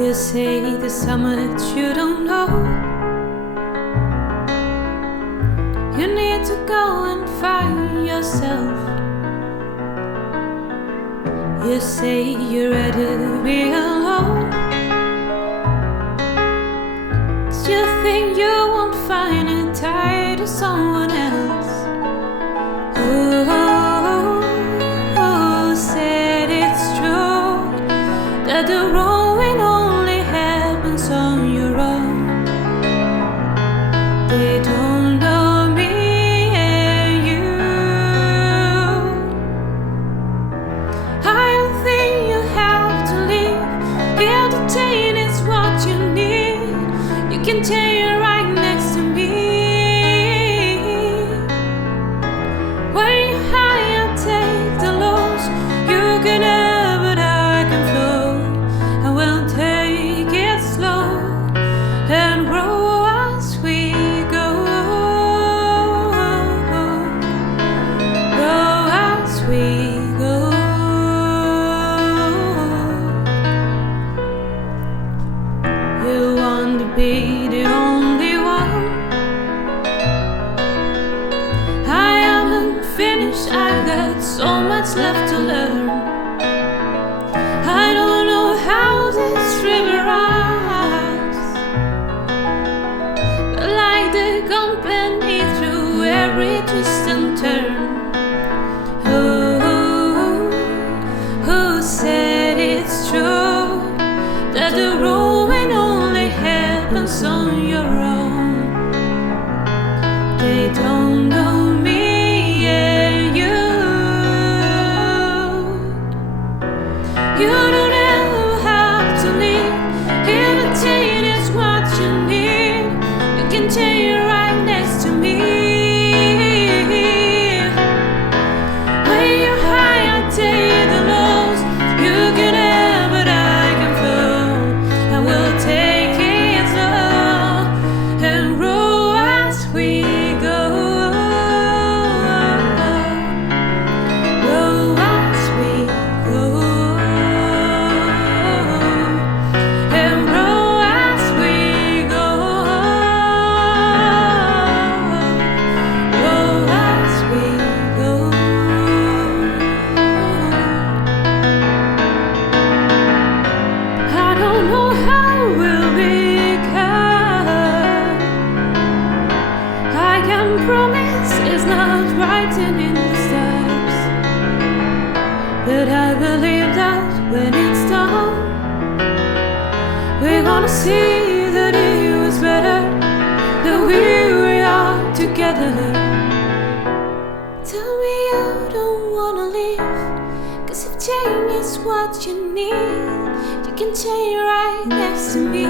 You say there's so much you don't know. You need to go and find yourself. You say you're ready to be alone, 'cause you think you won't find it tied to someone else. Who said it's true that the wrong only happens on your own? They don't know me and you. I don't think you have to leave. Entertain is what you need. You can tell you're right next to me. When you're high, I take the lows. You can have, but I can flow. I will take it slow and grow as we go. Grow as we go. You want to be the only one. I haven't finished, I've got so much left to learn. I don't know how this river runs, but like the company through every twist and turn. Who said it's true that the ruin only happens on your own? They don't know me and you. You don't ever have to leave. Entertain is what you need. You can tell you're right next to me. When you're high, I take the lows. You can have, but I can flow. I will take it slow and grow as we go. Grow as we go. And grow as we go. Grow as we go. I don't know how we'll become. I can promise it's not writing in the stars, but I believe that when it's done, we're gonna see that it was better that we are together. Tell me you don't wanna leave, 'cause if change is what you need, you can change right next to me.